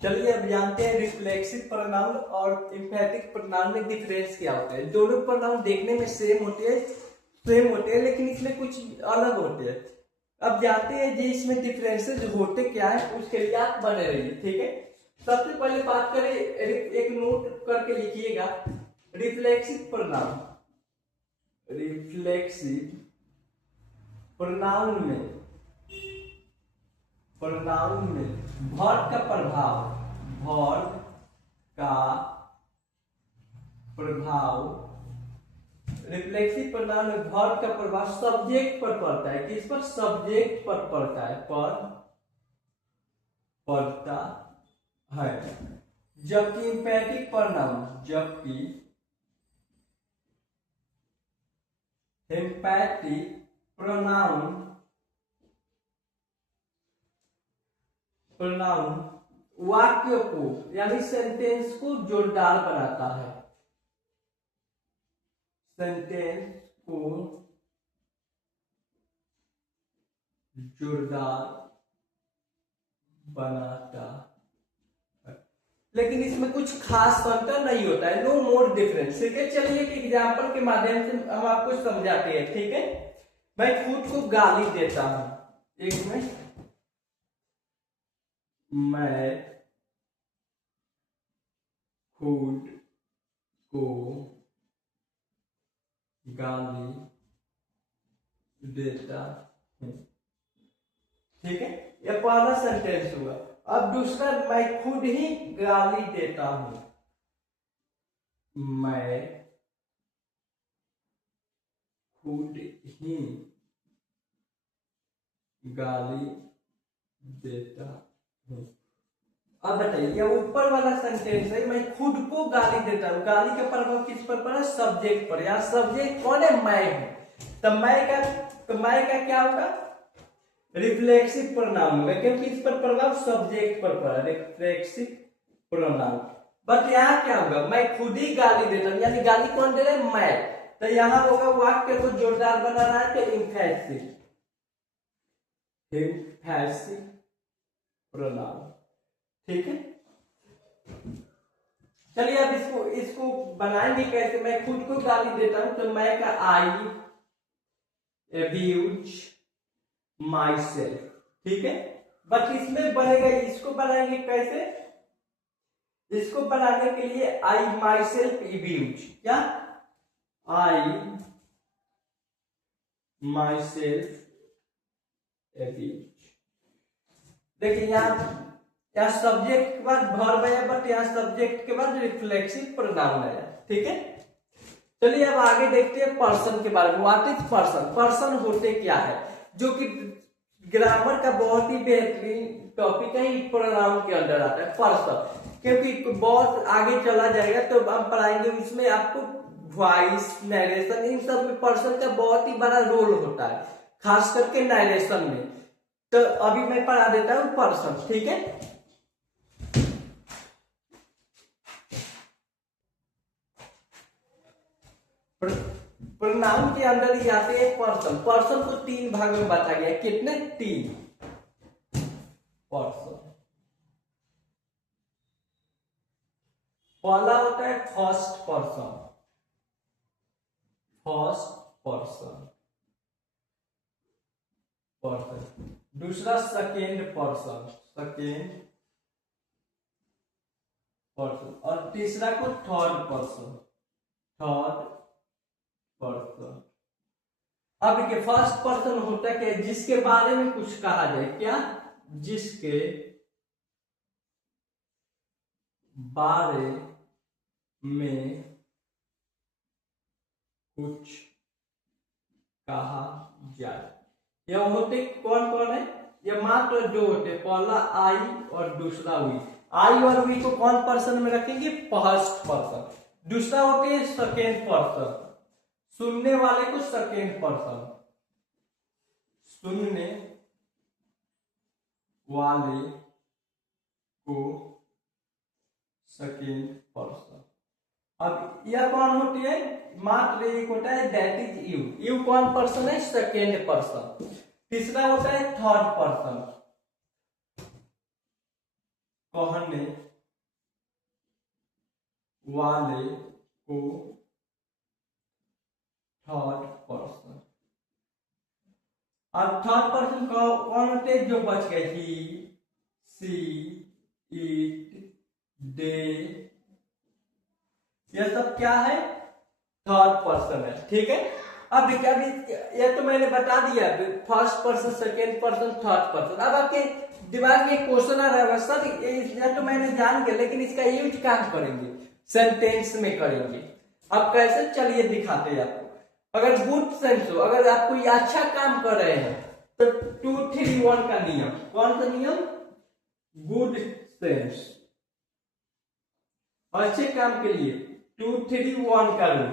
चलिए अब जानते हैं रिफ्लेक्सिव प्रोनाउन और एम्फैटिक प्रोनाउन में डिफरेंस क्या होता है। दोनों प्रोनाउन देखने में सेम होते हैं लेकिन इसमें कुछ अलग होते हैं। अब जानते हैं जी इसमें डिफरेंसेस होते क्या है, उसके लिए आप बने रहिए, ठीक है। सबसे पहले बात करें, एक नोट करके लिखिएगा, रिफ्लेक्सिव प्रोनाउन। रिफ्लेक्सिव प्रोनाउन में वर्ब का प्रभाव रिफ्लेक्सिव प्रोनाउन में वर्ब का प्रभाव सब्जेक्ट पर पड़ता है। किस पर? सब्जेक्ट पर पड़ता है। जबकि एम्फैटिक प्रोनाउन वाक्य को यानी सेंटेंस को जोरदार बनाता है। सेंटेंस को जोरदार बनाता है, लेकिन इसमें कुछ खास अंतर नहीं होता है। No more difference. ठीक है, चलिए एक एग्जाम्पल के माध्यम से हम आपको समझाते हैं। ठीक है, मैं खुद को गाली देता हूं। एक मिनट, मैं खुद को गाली देता हूं। ठीक है, यह पहला सेंटेंस हुआ। अब दूसरा, मैं खुद ही गाली देता हूं। मैं खुद ही गाली देता हूं। अब बताइए, यह ऊपर वाला सेंटेंस है, मैं खुद को गाली देता हूं। गाली का प्रभाव किस पर पड़ा? सब्जेक्ट पर। यहाँ सब्जेक्ट कौन है? मैं हूं। तो मैं का क्या होगा? रिफ्लेक्सिव प्रोनाउन होगा, क्योंकि इस पर प्रभाव सब्जेक्ट पर पड़ा, रिफ्लेक्सिव प्रोनाउन। बट यहाँ क्या होगा? मैं खुद ही गाली देता हूं, यानी गाली कौन दे रहा है? मैं। तो यहाँ होगा वाक्य को जोरदार बना रहा है, तो एम्फैटिक प्रोनाउन। ठीक है, चलिए अब इसको बनाएंगे कैसे? मैं खुद को गाली देता हूं, तो मैं का आई अब्यूज माई सेल्फ। ठीक है, बट इसमें बनेगा, इसको बनाएंगे कैसे? इसको बनाने के लिए आई माई सेल्फ अब्यूज, क्या? आई माई सेल्फ अब्यूज। देखिए यहाँ सब्जेक्ट के बाद वर्ब आया, बट यहाँ सब्जेक्ट के बाद रिफ्लेक्सिव प्रोनाउन आया। ठीक है, चलिए अब आगे देखते हैं पर्सन के बारे में। What is person? पर्सन होते क्या है, जो कि ग्रामर का बहुत ही बेहतरीन टॉपिक है, प्रोनाउन के अंदर आता है पर्सन। क्योंकि बहुत आगे चला जाएगा तो हम पढ़ाएंगे, इसमें आपको वॉइस, नरेशन, इन सब में पर्सन का बहुत ही बड़ा रोल होता है, खास करके नरेशन में। तो अभी मैं पढ़ा देता हूं पर्सन। ठीक है, प्रोनाउन के अंदर ही आते हैं पर्सन। पर्सन को तीन भाग में बांटा गया। कितने? तीन पर्सन। पहला होता है फर्स्ट पर्सन। दूसरा सेकेंड पर्सन, और तीसरा को थर्ड पर्सन। अब देखिए, फर्स्ट पर्सन होता है क्या? जिसके बारे में कुछ कहा जाए। क्या? जिसके बारे में कुछ कहा जाए। यह होते कौन कौन है? यह मात्र जो होते, पहला आई और दूसरा वी। आई और वी को कौन पर्सन में रखेंगे? First person. दूसरा होते है सेकेंड पर्सन, सुनने वाले को सेकेंड पर्सन, सुनने वाले को सेकेंड पर्सन। अब यह कौन होती है? मात्र एक होता है, दैट इज यू। यू कौन पर्सन है? Second person. तीसरा होता है थर्ड पर्सन। कहने वाले को थर्ड पर्सन। अब थर्ड पर्सन कौन होते हैं? जो बच गए, ही, सी, इट, दे, ये सब क्या है? थर्ड पर्सन है। ठीक है, अब देखिए, अभी ये तो मैंने बता दिया, first person, second person, third person. अब आपके दिमाग में एक क्वेश्चन आ रहा है, सर ये तो मैंने जान गया, लेकिन इसका यूज कहाँ करेंगे? सेंटेंस में करेंगे। अब कैसे? चलिए दिखाते हैं आपको। अगर गुड सेंस हो, अगर आप कोई अच्छा काम कर रहे हैं, तो 2, 3, 1 का नियम। कौन सा नियम? Good sense. अच्छे काम के लिए 2, 3, 1 का रूल।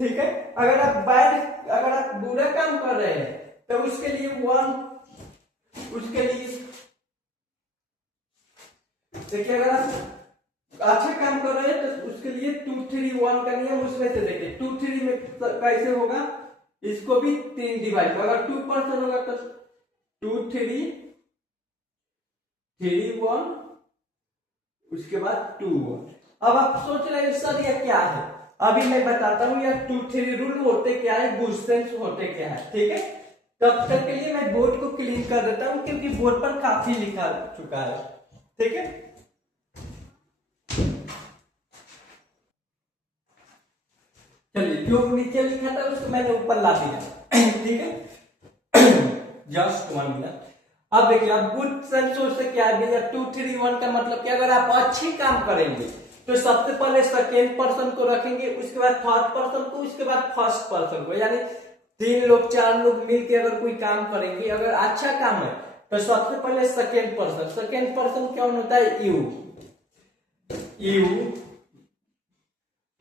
ठीक है, अगर आप बुरा काम कर रहे हैं, तो उसके लिए 1, उसके लिए देखिए, अगर आप अच्छा काम कर रहे हैं तो उसके लिए 2, 3, 1 का नियम। उसमें से देखिए 2, 3 में कैसे होगा? इसको भी 3 डिवाइड, अगर 2 पर्सन होगा तो 2, 3, 3, 1, उसके बाद 2, 1। अब आप सोच रहे हैं सर ये क्या है? अभी मैं बताता हूँ यह 2, 3 रूल होते क्या है, गुड सेंस होते क्या है। ठीक है, तब तक के लिए मैं बोर्ड को क्लीन कर देता हूँ, क्योंकि बोर्ड पर काफी लिखा चुका है। ठीक है, चलिए, जो नीचे लिखा था उसको मैंने ऊपर ला दिया। ठीक है, जस्ट 1 मिनट। अब देखिए, अब गुड सेंस से क्या है? 2, 3, 1 का मतलब क्या? अगर आप अच्छे काम करेंगे तो सबसे पहले सेकेंड पर्सन को रखेंगे, उसके बाद थर्ड पर्सन को, उसके बाद फर्स्ट पर्सन को। यानी 3 लोग 4 लोग मिलकर अगर कोई काम करेंगे, अगर अच्छा काम है, तो सबसे पहले सेकेंड पर्सन। सेकेंड पर्सन कौन होता है? You.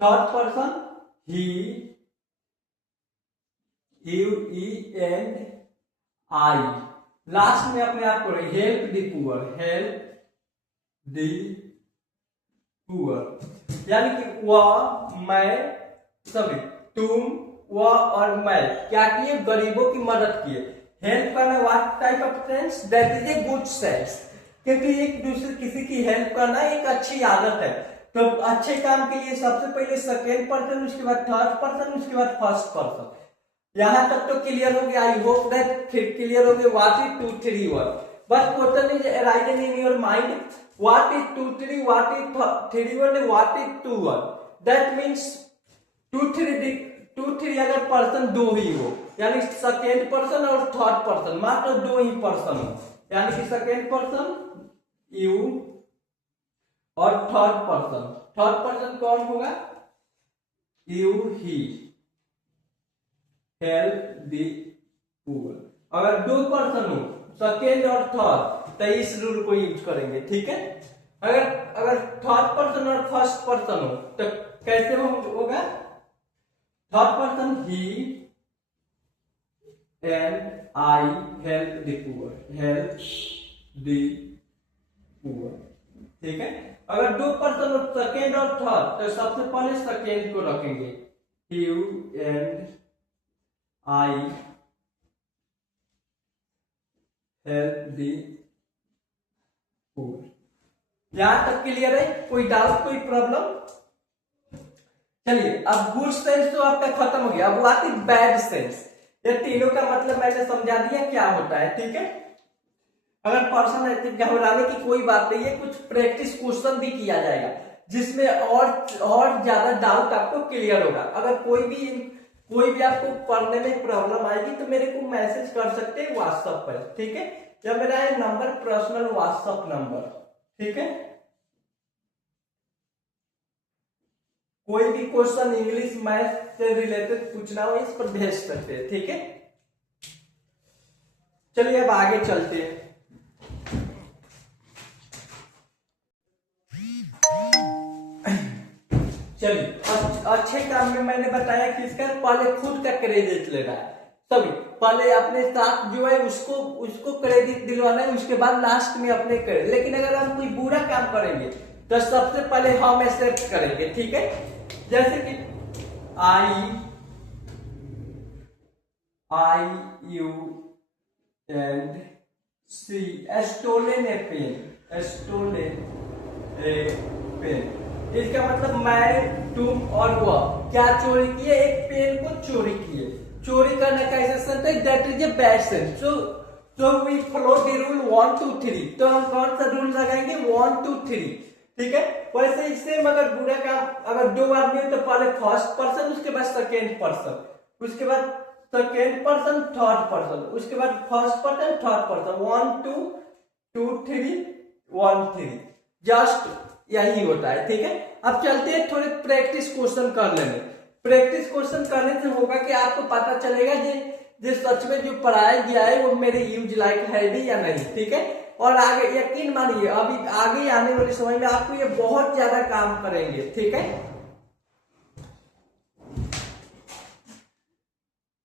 Third person he, you, E and I. Last में अपने आप को help the poor, help the poor. यानी कि वह, मैं, सभी, तुम, वह और मैं क्या किए? गरीबों की मदद किए। हेल्प करना what type of sense? That is a good sense, क्योंकि एक दूसरे किसी की हेल्प करना एक अच्छी आदत है। तो अच्छे काम के लिए सबसे पहले सेकेंड पर्सन, उसके बाद थर्ड पर्सन, उसके बाद फर्स्ट पर्सन। यहां तक तो क्लियर हो गया। आई होप दैट क्लियर हो गया what is 2, 3, 1। But question is arising in your mind, what is 2, 3, what is 3, 1, what is 2, 1। That means 2, 3 अगर पर्सन 2 ही हो, यानी सेकेंड पर्सन और थर्ड पर्सन, मात्र 2 ही पर्सन हो, यानी कि सेकेंड पर्सन यू और थर्ड पर्सन कौन होगा? You, he, help the poor. अगर 2 पर्सन हो, सेकेंड और थर्ड, तो इस रूल को यूज करेंगे। ठीक है, अगर थर्ड पर्सन और फर्स्ट पर्सन हो, तो कैसे होगा? Third person he and I help the poor, help the poor. ठीक है, अगर 2 पर्सन हो, सेकेंड और थर्ड, तो सबसे पहले सेकेंड को रखेंगे, you and I help the poor. यहां तक क्लियर है? कोई डाउट, कोई प्रॉब्लम? चलिए, अब गुड सेंस तो आपका खत्म हो गया। अब व्हाट इज बैड सेंस? ये तीनों का मतलब मैंने समझा दिया क्या होता है। ठीक है, अगर पर्सन घबराने की कोई बात नहीं है, कुछ प्रैक्टिस क्वेश्चन भी किया जाएगा, जिसमें और ज्यादा डाउट आपको क्लियर होगा। अगर कोई भी आपको पढ़ने में प्रॉब्लम आएगी तो मेरे को मैसेज कर सकते हैं व्हाट्सएप पर। ठीक है, या मेरा है नंबर, पर्सनल व्हाट्सएप नंबर। ठीक है, कोई भी क्वेश्चन इंग्लिश मैथ से रिलेटेड पूछना हो, इस पर भेज सकते हैं। ठीक है, चलिए अब आगे चलते हैं। चलिए, अच्छे काम में मैंने बताया कि इसका पहले खुद का क्रेडिट लेना है। सभी पहले अपने साथ जो है उसको क्रेडिट दिलवाना है, उसके बाद लास्ट में अपने क्रेडिट। लेकिन अगर हम कोई बुरा काम करेंगे तो सबसे पहले हम एक्सेप्ट करेंगे। ठीक है, जैसे कि I you and C stolen a pen, stolen pen. इसका मतलब मैं, तुम और वह क्या चोरी किए, एक पेन को चोरी किए। चोरी करने का ऐसा सेंस है, that is a bad sense. So we follow the rule 1 2 3। तो हम कौन सा रूल लगाएंगे, 1 2 3, ठीक है। वैसे इससे अगर बुरा काम, अगर दो आदमी हो तो पहले फर्स्ट पर्सन, उसके बाद सेकेंड पर्सन, उसके बाद सेकेंड पर्सन, थर्ड पर्सन, उसके बाद first person, third person, 1 2 2 3 1 3, just यही होता है, ठीक है। अब चलते हैं थोड़े प्रैक्टिस क्वेश्चन कर लेंगे। प्रैक्टिस क्वेश्चन करने से होगा कि आपको पता चलेगा कि सच में जो पढ़ाया गया है वो मेरे यूज लायक है भी या नहीं, ठीक है। और आगे यकीन मानिए अभी आगे आने वाले समय में आपको ये बहुत ज्यादा काम करेंगे, ठीक है।